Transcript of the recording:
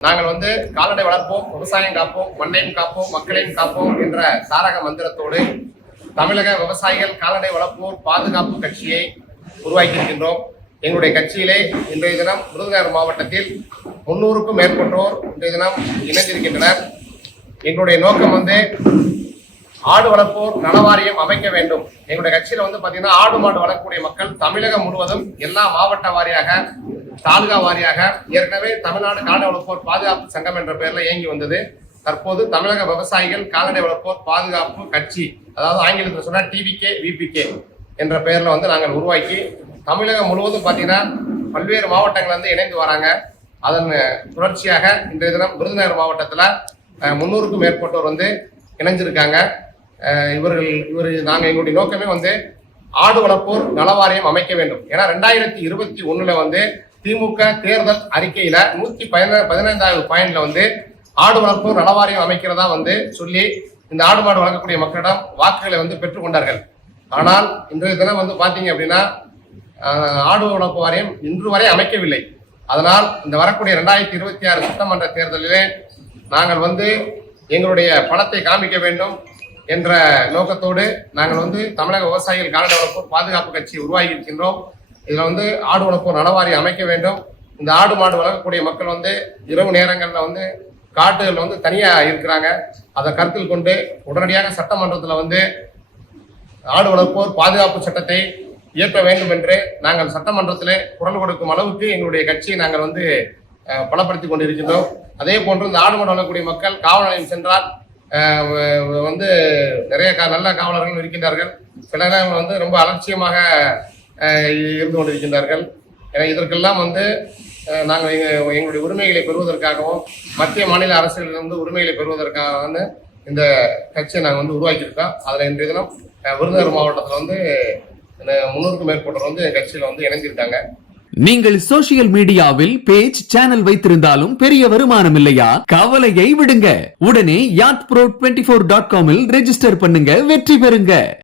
நாங்கள் வந்து கால்நடை வளர்ப்போம் விவசாயம் காப்போம் மண்ணையும் காப்போம் மக்களையும் காப்போம் என்ற தாரக மந்திரத்தோடு தமிழக விவசாயிகள் கால்நடை வளர்ப்போர் பாதுகாப்பு கட்சியை உருவாக்கியிருக்கின்றோம். எங்களுடைய கட்சியிலே இன்றைய தினம் விருதுநகர் மாவட்டத்தில் முன்னூறுக்கும் மேற்பட்டோர் இன்றைய தினம் இணைந்திருக்கின்றனர். எங்களுடைய நோக்கம் வந்து ஆடு வளர்ப்போர் நலவாரியம் அமைக்க வேண்டும். எங்களுடைய கட்சியில் வந்து பார்த்தீங்கன்னா ஆடு மாடு வளர்க்கக்கூடிய மக்கள் தமிழகம் முழுவதும் எல்லா மாவட்ட வாரியாக தாலுகா வாரியாக ஏற்கனவே தமிழ்நாடு கால்நடை வளர்ப்போர் பாதுகாப்பு சங்கம் என்ற பெயரில் இயங்கி வந்தது. தற்போது தமிழக விவசாயிகள் கால்நடை வளர்ப்போர் பாதுகாப்பு கட்சி அதாவது ஆங்கிலத்தில் சொன்னால் டிவிகே விபிகே என்ற பெயரில் வந்து நாங்கள் உருவாக்கி தமிழகம் முழுவதும் பார்த்தீங்கன்னா பல்வேறு மாவட்டங்கள் வந்து இணைந்து வராங்க. அதன் தொடர்ச்சியாக இன்றைய தினம் விருதுநகர் மாவட்டத்தில் முன்னூறுக்கும் மேற்பட்டோர் வந்து இணைஞ்சிருக்காங்க. இவர்கள் இவர் நாங்கள் எங்களுடைய நோக்கமே வந்து ஆடு வளர்ப்போர் நலவாரியம் அமைக்க வேண்டும். ஏன்னா ரெண்டாயிரத்தி இருபத்தி ஒன்றில் வந்து திமுக தேர்தல் அறிக்கையில நூத்தி பதின பதினைந்தாவது பாயிண்ட்ல வந்து ஆடு வளர்ப்பு நலவாரியம் அமைக்கிறதா வந்து சொல்லி இந்த ஆடு மாடு வளர்க்கக்கூடிய மக்களிடம் வாக்குகளை வந்து பெற்றுக்கொண்டார்கள் ஆனால் இன்றைய தினம் வந்து பாத்தீங்க அப்படின்னா ஆடு வளர்ப்பு வாரியம் இன்று வரை அமைக்கவில்லை. அதனால் இந்த வரக்கூடிய ரெண்டாயிரத்தி இருபத்தி ஆறு சட்டமன்ற தேர்தலிலே நாங்கள் வந்து எங்களுடைய பணத்தை காமிக்க வேண்டும் என்ற நோக்கத்தோடு நாங்கள் வந்து தமிழக விவசாயிகள் கால்நடை வளர்ப்பு பாதுகாப்பு கட்சி உருவாகி இருக்கின்றோம். இதில் வந்து ஆடு வளர்ப்பு நலவாரி அமைக்க வேண்டும். இந்த ஆடு மாடு வளர்க்கக்கூடிய மக்கள் வந்து இரவு நேரங்களில் வந்து காட்டுகள் வந்து தனியாக இருக்கிறாங்க. அதை கருத்தில் கொண்டு உடனடியாக சட்டமன்றத்தில் வந்து ஆடு வளர்ப்போர் பாதுகாப்பு சட்டத்தை இயற்ற வேண்டும் என்று நாங்கள் சட்டமன்றத்தில் குரல் கொடுக்கும் அளவுக்கு எங்களுடைய கட்சியை நாங்கள் வந்து பலப்படுத்தி கொண்டிருக்கின்றோம். அதே போன்று இந்த ஆடு மாடு வளர்க்கக்கூடிய மக்கள் காவல் நிலையம் சென்றால் வந்து நிறைய கா- நல்ல காவலர்கள் இருக்கின்றார்கள். சில நேரம் வந்து ரொம்ப அலட்சியமாக இருந்து கொண்டிருக்கின்றார்கள். என இதற்கெல்லாம் வந்து நாங்கள் எங்க- எங்களுடைய உரிமைகளை பெறுவதற்காகவும் மத்திய மாநில அரசுகளிலிருந்து உரிமைகளை பெறுவதற்காகவும் இந்த கட்சியை நாங்கள் வந்து உருவாக்கியிருக்கோம். அதில் இன்றைய தினம் விருதுநகர் மாவட்டத்தில் வந்து முன்னூறுக்கும் மேற்பட்டவர் வந்து கட்சியில் வந்து இணைஞ்சிருக்காங்க. நீங்கள் சோசியல் மீடியாவில் பேஜ் சேனல் வைத்திருந்தாலும் பெரிய வருமானம் இல்லையா? கவலையை விடுங்க. உடனே யாட் ப்ரோ டுவெண்ட்டி ஃபோர் டாட் காமில் ரெஜிஸ்டர் பண்ணுங்க. வெற்றி பெறுங்க.